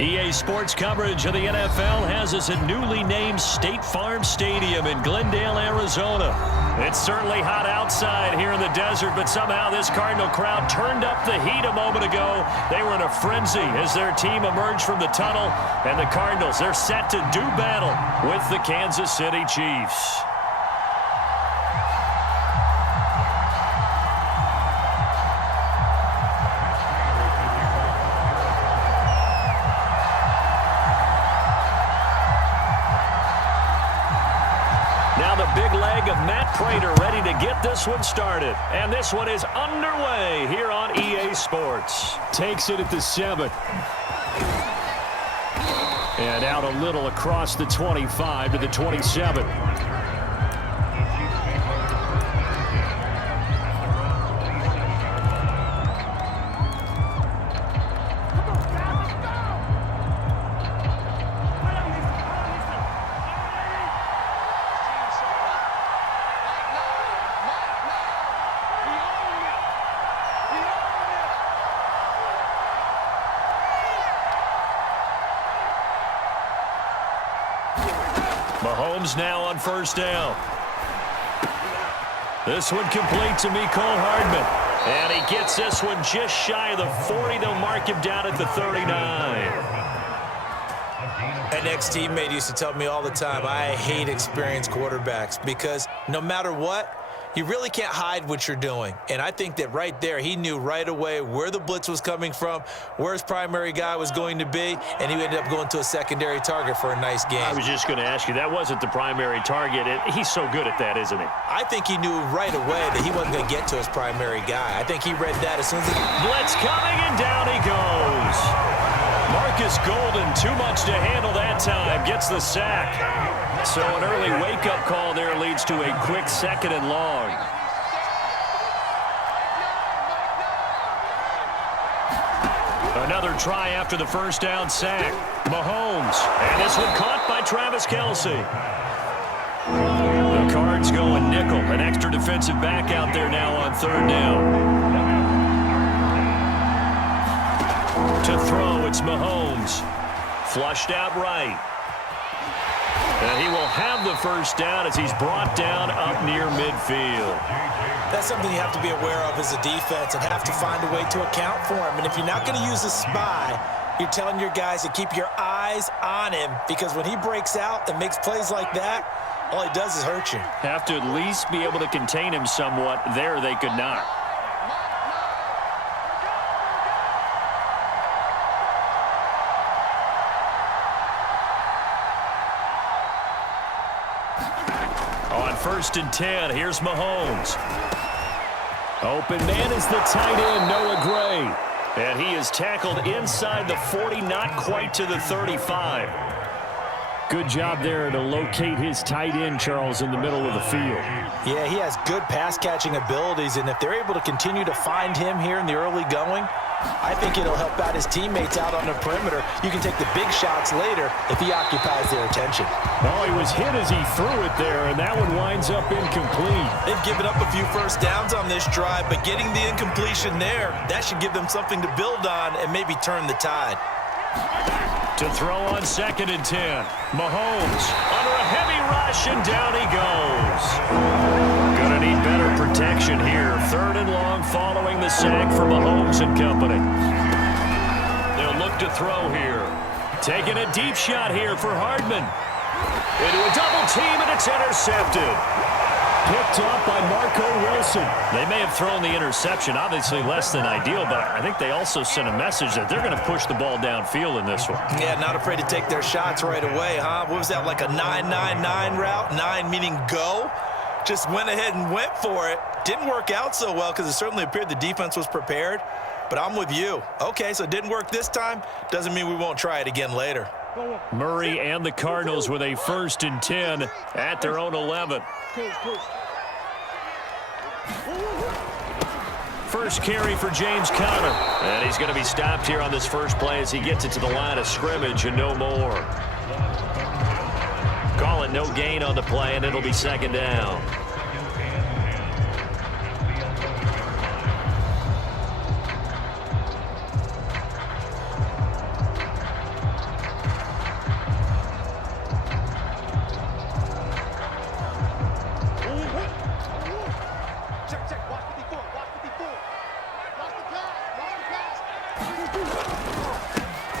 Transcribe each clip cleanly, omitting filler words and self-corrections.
EA Sports coverage of the NFL has us at newly named State Farm Stadium in Glendale, Arizona. It's certainly hot outside here in the desert, but somehow this Cardinal crowd turned up the heat a moment ago. They were in a frenzy as their team emerged from the tunnel, and the Cardinals, they're set to do battle with the Kansas City Chiefs. Now the big leg of Matt Prater ready to get this one started. And this one is underway here on EA Sports. Takes it at the 7. And out a little across the 25 to the 27. Mahomes now on first down. This one complete to Mecole Hardman. And he gets this one just shy of the 40. They'll mark him down at the 39. An ex-teammate used to tell me all the time, I hate experienced quarterbacks because no matter what, you really can't hide what you're doing. And I think that right there, he knew right away where the blitz was coming from, where his primary guy was going to be, and he ended up going to a secondary target for a nice game. I was just going to ask you, that wasn't the primary target. He's so good at that, isn't he? I think he knew right away that he wasn't going to get to his primary guy. I think he read that as soon as he... Blitz coming, and down he goes. Marcus Golden, too much to handle that time, gets the sack. So an early wake-up call there leads to a quick 2nd and long. Another try after the first down sack. Mahomes, and this one caught by Travis Kelce. The Cards going nickel, an extra defensive back out there now on 3rd down. To throw, it's Mahomes. Flushed out right. And he will have the first down as he's brought down up near midfield. That's something you have to be aware of as a defense and have to find a way to account for him. And if you're not going to use a spy, you're telling your guys to keep your eyes on him because when he breaks out and makes plays like that, all he does is hurt you. Have to at least be able to contain him somewhat. There they could not. On 1st and 10, here's Mahomes. Open man is the tight end, Noah Gray. And he is tackled inside the 40, not quite to the 35. Good job there to locate his tight end, Charles, in the middle of the field. Yeah, he has good pass-catching abilities, and if they're able to continue to find him here in the early going, I think it'll help out his teammates out on the perimeter. You can take the big shots later if he occupies their attention. Oh, he was hit as he threw it there, and that one winds up incomplete. They've given up a few first downs on this drive, but getting the incompletion there, that should give them something to build on and maybe turn the tide. To throw on 2nd and 10. Mahomes under a heavy rush, and down he goes. Gonna need better protection here. 3rd and long following the sack for Mahomes and company. They'll look to throw here. Taking a deep shot here for Hardman. Into a double team, and it's intercepted. Picked up by Marco Wilson. They may have thrown the interception, obviously less than ideal, but I think they also sent a message that they're going to push the ball downfield in this one. Yeah, not afraid to take their shots right away, huh? What was that, like a 9-9-9 route? 9 meaning go? Just went ahead and went for it. Didn't work out so well because it certainly appeared the defense was prepared, but I'm with you. Okay, so it didn't work this time. Doesn't mean we won't try it again later. Murray and the Cardinals with a 1st and 10 at their own 11. First carry for James Conner. And he's going to be stopped here on this first play as he gets it to the line of scrimmage and no more. Call it no gain on the play, and it'll be 2nd down.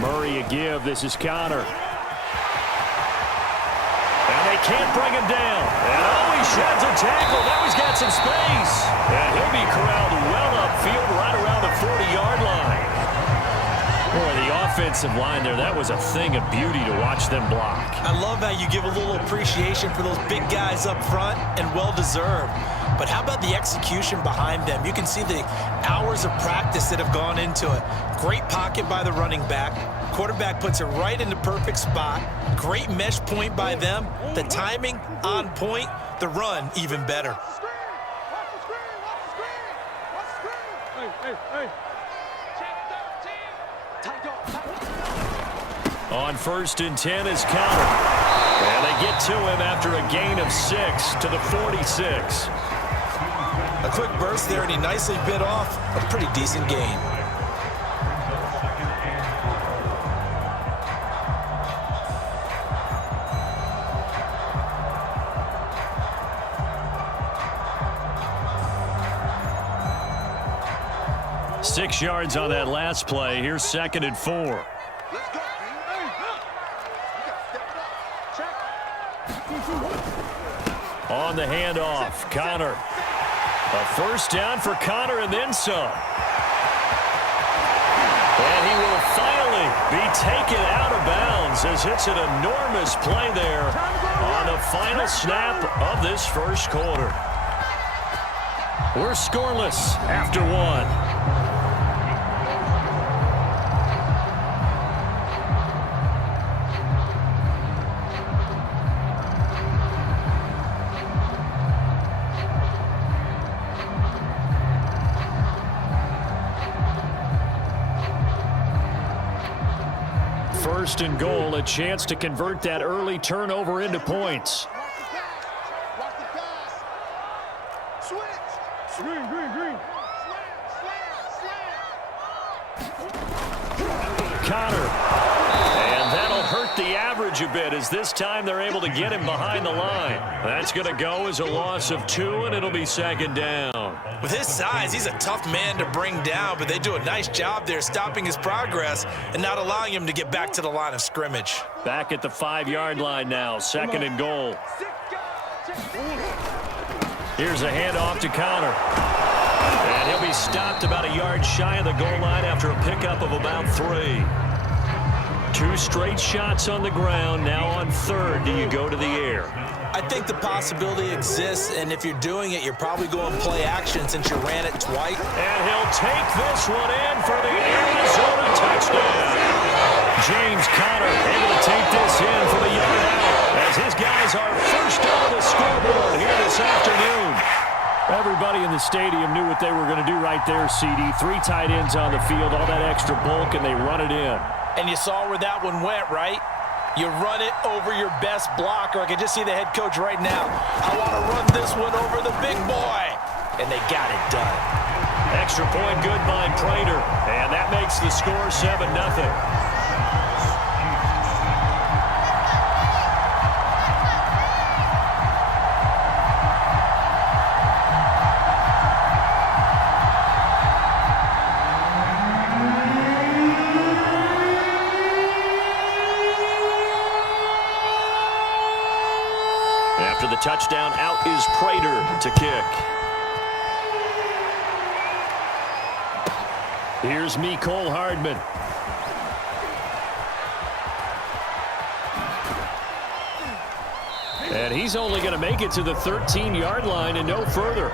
Murray a give. This is Connor. And they can't bring him down. And he sheds a tackle. Now he's got some space. And he'll be corralled well upfield right around the 40-yard line. Boy, the offensive line there, that was a thing of beauty to watch them block. I love how you give a little appreciation for those big guys up front, and well-deserved. But how about the execution behind them? You can see the hours of practice that have gone into it. Great pocket by the running back. Quarterback puts it right in the perfect spot. Great mesh point by them. The timing on point. The run even better. On 1st and 10 is Connor. And they get to him after a gain of 6 to the 46. A quick burst there, and he nicely bit off a pretty decent gain. Six yards on that last play. Here's 2nd and 4. On the handoff, Connor. A first down for Connor and then some. And he will finally be taken out of bounds as it's an enormous play there on the final snap of this first quarter. We're scoreless after one. First and goal, a chance to convert that early turnover into points. Connor. And that'll hurt the average a bit as this time they're able to get him behind the line. That's going to go as a loss of 2, and it'll be 2nd down. With his size, he's a tough man to bring down, but they do a nice job there stopping his progress and not allowing him to get back to the line of scrimmage. Back at the 5-yard line now, 2nd and goal. Here's a handoff to Connor. And he'll be stopped about a yard shy of the goal line after a pickup of about 3. 2 straight shots on the ground. Now on 3rd, do you go to the air? I think the possibility exists, and if you're doing it, you're probably going play action since you ran it twice. And he'll take this one in for the Arizona touchdown. James Conner able to take this in for the yard out as his guys are first on the scoreboard here this afternoon. Everybody in the stadium knew what they were going to do right there, CD. 3 tight ends on the field, all that extra bulk, and they run it in. And you saw where that one went, right? You run it over your best blocker. I can just see the head coach right now. I want to run this one over the big boy. And they got it done. Extra point good by Prater. And that makes the score 7-0. After the touchdown, out is Prater to kick. Here's Mecole Hardman. And he's only going to make it to the 13-yard line and no further.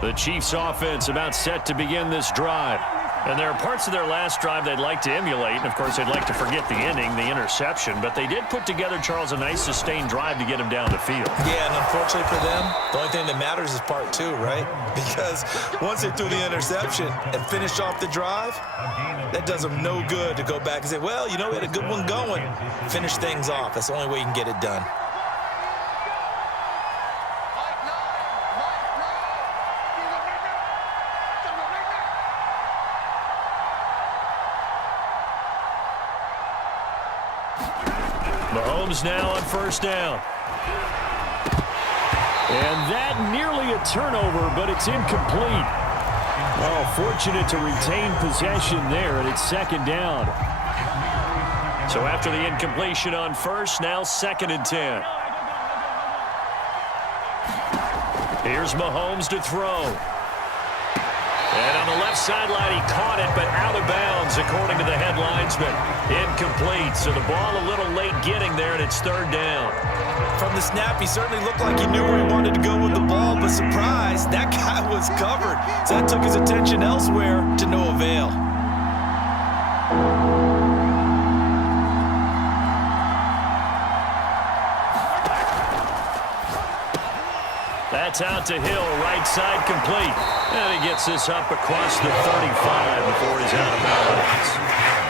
The Chiefs offense about set to begin this drive. And there are parts of their last drive they'd like to emulate. And, of course, they'd like to forget the ending, the interception. But they did put together, Charles, a nice sustained drive to get him down the field. Yeah, and unfortunately for them, the only thing that matters is part 2, right? Because once they threw the interception and finished off the drive, that does them no good to go back and say, well, you know, we had a good one going. Finish things off. That's the only way you can get it done. Mahomes now on first down. And that nearly a turnover, but it's incomplete. Oh, fortunate to retain possession there, and it's second down. So after the incompletion on first, now 2nd and 10. Here's Mahomes to throw. And on the left sideline, he caught it, but out of bounds, according to the head linesman. Incomplete, so the ball a little late getting there, and it's 3rd down. From the snap, he certainly looked like he knew where he wanted to go with the ball, but surprise, that guy was covered. So that took his attention elsewhere to no avail. That's out to Hill, right side complete. And he gets this up across the 35 before he's out of bounds.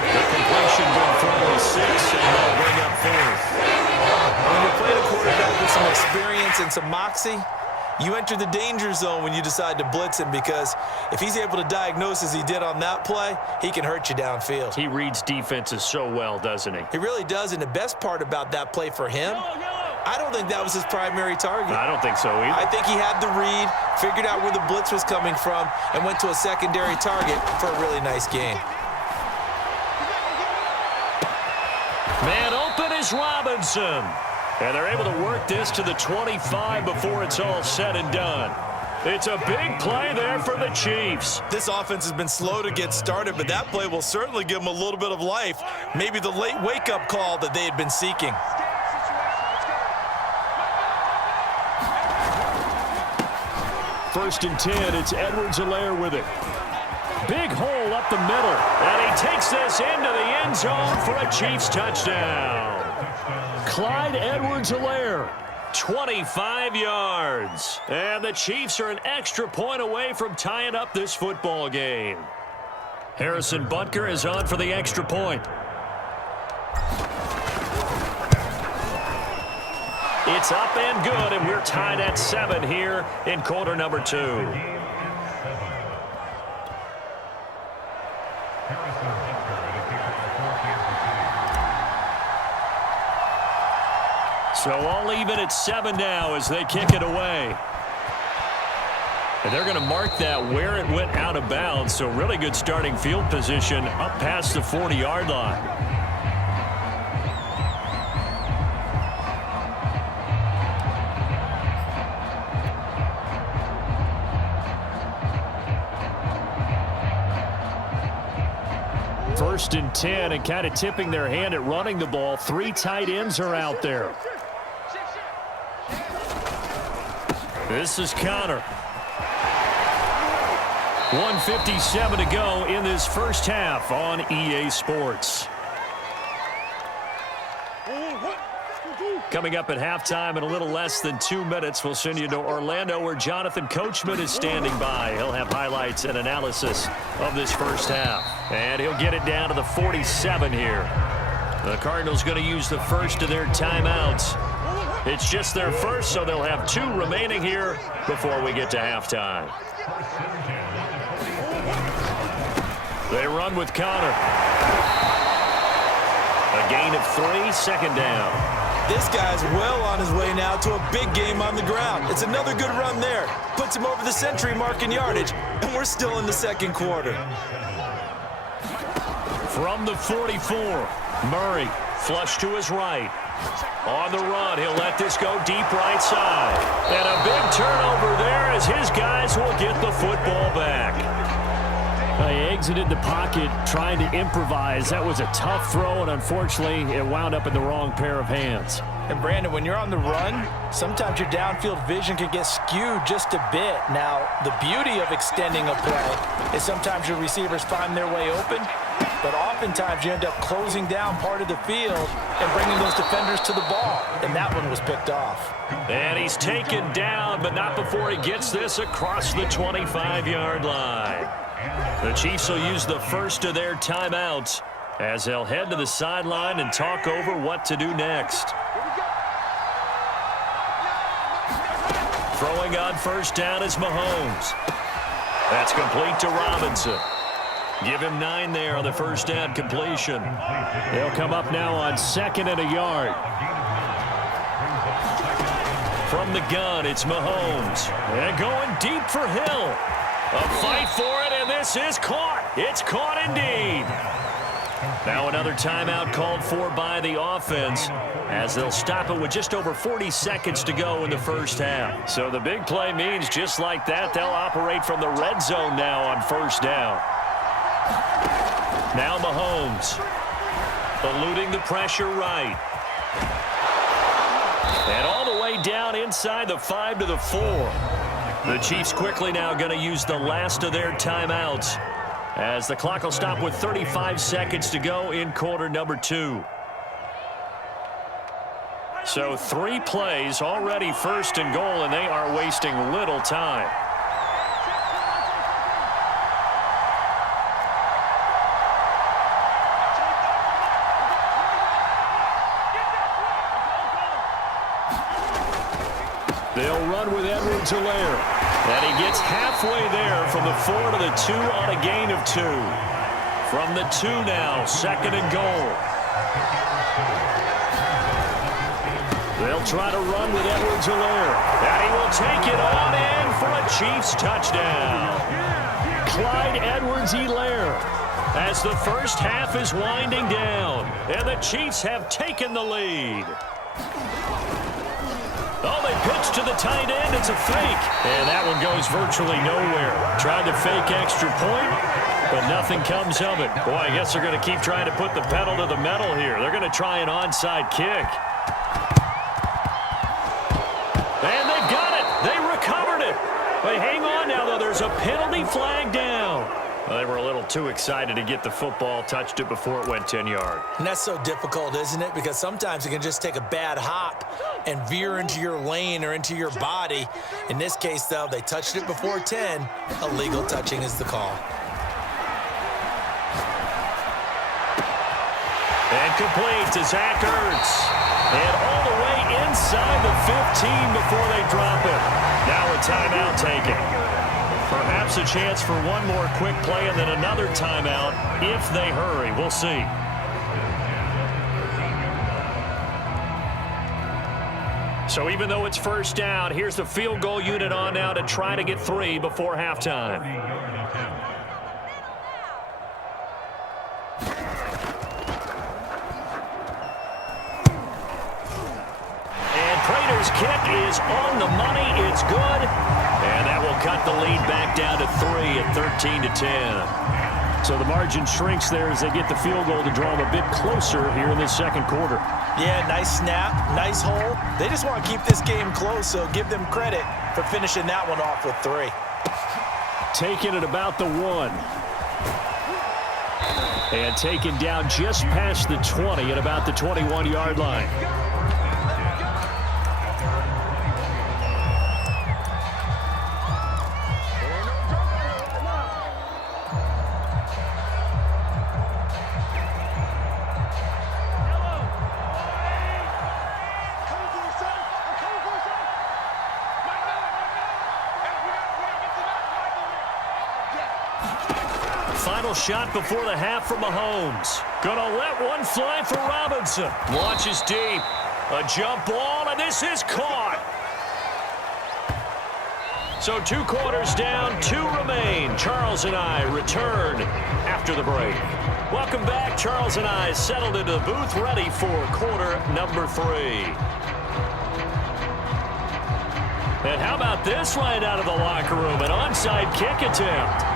The completion good for only 6, and they'll bring up 4th. When you're playing a quarterback with some experience and some moxie, you enter the danger zone when you decide to blitz him, because if he's able to diagnose as he did on that play, he can hurt you downfield. He reads defenses so well, doesn't he? He really does, and the best part about that play for him, I don't think that was his primary target. I don't think so either. I think he had the read, figured out where the blitz was coming from, and went to a secondary target for a really nice gain. Man open is Robinson. And they're able to work this to the 25 before it's all said and done. It's a big play there for the Chiefs. This offense has been slow to get started, but that play will certainly give them a little bit of life. Maybe the late wake-up call that they had been seeking. First and 10, it's Edwards-Helaire with it. Big hole up the middle, and he takes this into the end zone for a Chiefs touchdown. Clyde Edwards-Helaire, 25 yards. And the Chiefs are an extra point away from tying up this football game. Harrison Butker is on for the extra point. It's up and good, and we're tied at 7 here in quarter number 2. So all even at 7 now as they kick it away. And they're going to mark that where it went out of bounds, so really good starting field position up past the 40-yard line. First and 10, and kind of tipping their hand at running the ball. 3 tight ends are out there. This is Connor. 1:57 to go in this first half on EA Sports. Coming up at halftime in a little less than 2 minutes, we'll send you to Orlando where Jonathan Coachman is standing by. He'll have highlights and analysis of this first half. And he'll get it down to the 47 here. The Cardinals going to use the first of their timeouts. It's just their first, so they'll have 2 remaining here before we get to halftime. They run with Connor. A gain of 3, second down. This guy's well on his way now to a big game on the ground. It's another good run there. Puts him over the century mark in yardage, and we're still in the second quarter. From the 44, Murray flush to his right. On the run, he'll let this go deep right side. And a big turnover there as his guys will get the football back. He exited the pocket trying to improvise. That was a tough throw, and unfortunately, it wound up in the wrong pair of hands. And Brandon, when you're on the run, sometimes your downfield vision can get skewed just a bit. Now, the beauty of extending a play is sometimes your receivers find their way open, but oftentimes you end up closing down part of the field and bringing those defenders to the ball, and that one was picked off. And he's taken down, but not before he gets this across the 25-yard line. The Chiefs will use the first of their timeouts as they'll head to the sideline and talk over what to do next. Throwing on first down is Mahomes. That's complete to Robinson. Give him 9 there on the first down completion. They'll come up now on 2nd and a yard. From the gun, it's Mahomes. And going deep for Hill. A fight for it, and this is caught. It's caught indeed. Now another timeout called for by the offense as they'll stop it with just over 40 seconds to go in the first half. So the big play means just like that, they'll operate from the red zone now on first down. Now Mahomes eluding the pressure right. And all the way down inside the 5 to the 4. The Chiefs quickly now going to use the last of their timeouts as the clock will stop with 35 seconds to go in quarter number 2. So 3 plays already first and goal, and they are wasting little time. They'll run with Edwards-Helaire. And he gets halfway there from the 4 to the 2 on a gain of 2. From the 2 now, 2nd and goal. They'll try to run with Edwards-Helaire. And he will take it on in for a Chiefs touchdown. Clyde Edwards-Helaire as the first half is winding down. And the Chiefs have taken the lead. Oh, they pitch to the tight end. It's a fake. And that one goes virtually nowhere. Tried to fake extra point, but nothing comes of it. Boy, I guess they're going to keep trying to put the pedal to the metal here. They're going to try an onside kick. And they've got it. They recovered it. But hang on now, though. There's a penalty flag down. Well, they were a little too excited to get the football, touched it before it went 10 yards. And that's so difficult, isn't it? Because sometimes it can just take a bad hop and veer into your lane or into your body. In this case, though, they touched it before 10. Illegal touching is the call. And complete to Zach Ertz. And all the way inside the 15 before they drop it. Now a timeout taken. Perhaps a chance for one more quick play and then another timeout if they hurry. We'll see. So even though it's first down, here's the field goal unit on now to try to get 3 before halftime. And Prater's kick is on the money. It's good. And that will cut the lead back down to 3 at 13-10. So the margin shrinks there as they get the field goal to draw them a bit closer here in this second quarter. Yeah, nice snap, nice hole. They just want to keep this game close, so give them credit for finishing that one off with 3. Taken at about the 1. And taken down just past the 20 at about the 21-yard line. Final shot before the half from Mahomes. Gonna let one fly for Robinson. Launches deep. A jump ball, and this is caught. So 2 quarters down, 2 remain. Charles and I return after the break. Welcome back. Charles and I settled into the booth, ready for quarter number 3. And how about this right out of the locker room? An onside kick attempt.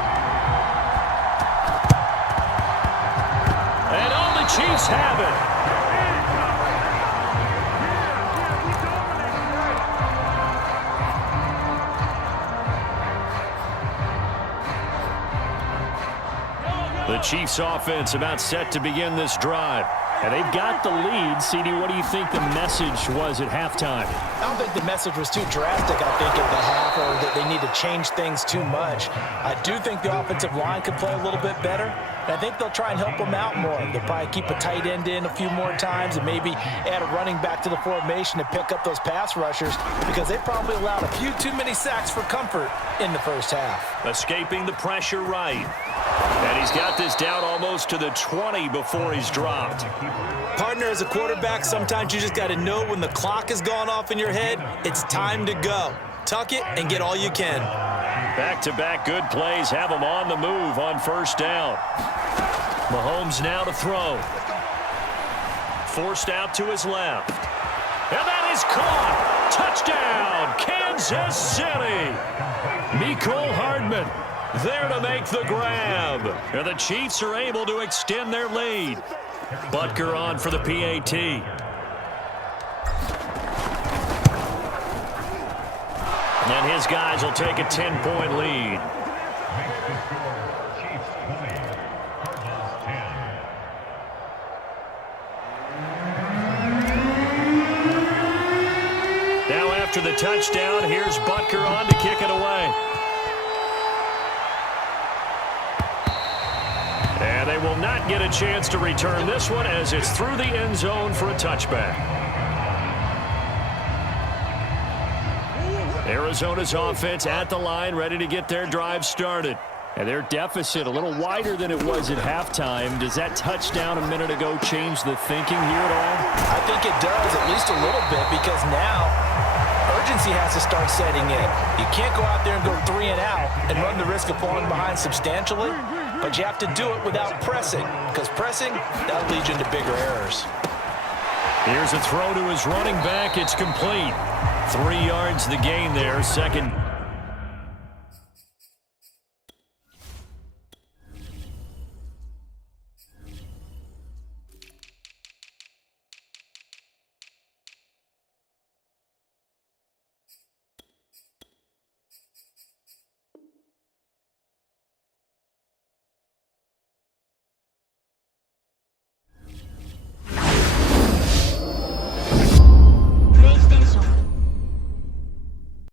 And all the Chiefs have it. The Chiefs offense about set to begin this drive. And they've got the lead. CD, what do you think the message was at halftime? I don't think the message was too drastic, I think, at the half, or that they need to change things too much. I do think the offensive line could play a little bit better, and I think they'll try and help them out more. They'll probably keep a tight end in a few more times and maybe add a running back to the formation to pick up those pass rushers, because they probably allowed a few too many sacks for comfort in the first half. Escaping the pressure right. And he's got this down almost to the 20 before he's dropped. Partner, as a quarterback, sometimes you just got to know when the clock has gone off in your head, it's time to go. Tuck it and get all you can. Back-to-back good plays have him on the move on first down. Mahomes now to throw. Forced out to his left. And that is caught. Touchdown, Kansas City. Mecole Hardman there to make the grab. And the Chiefs are able to extend their lead. Butker on for the PAT. And his guys will take a 10-point lead. Now after the touchdown, here's Butker on to kick it away. And they will not get a chance to return this one as it's through the end zone for a touchback. Arizona's offense at the line, ready to get their drive started. And their deficit a little wider than it was at halftime. Does that touchdown a minute ago change the thinking here at all? I think it does, at least a little bit, because now urgency has to start setting in. You can't go out there and go 3 and out and run the risk of falling behind substantially, but you have to do it without pressing, because pressing, that'll lead you into bigger errors. Here's a throw to his running back. It's complete. 3 yards the gain there. Second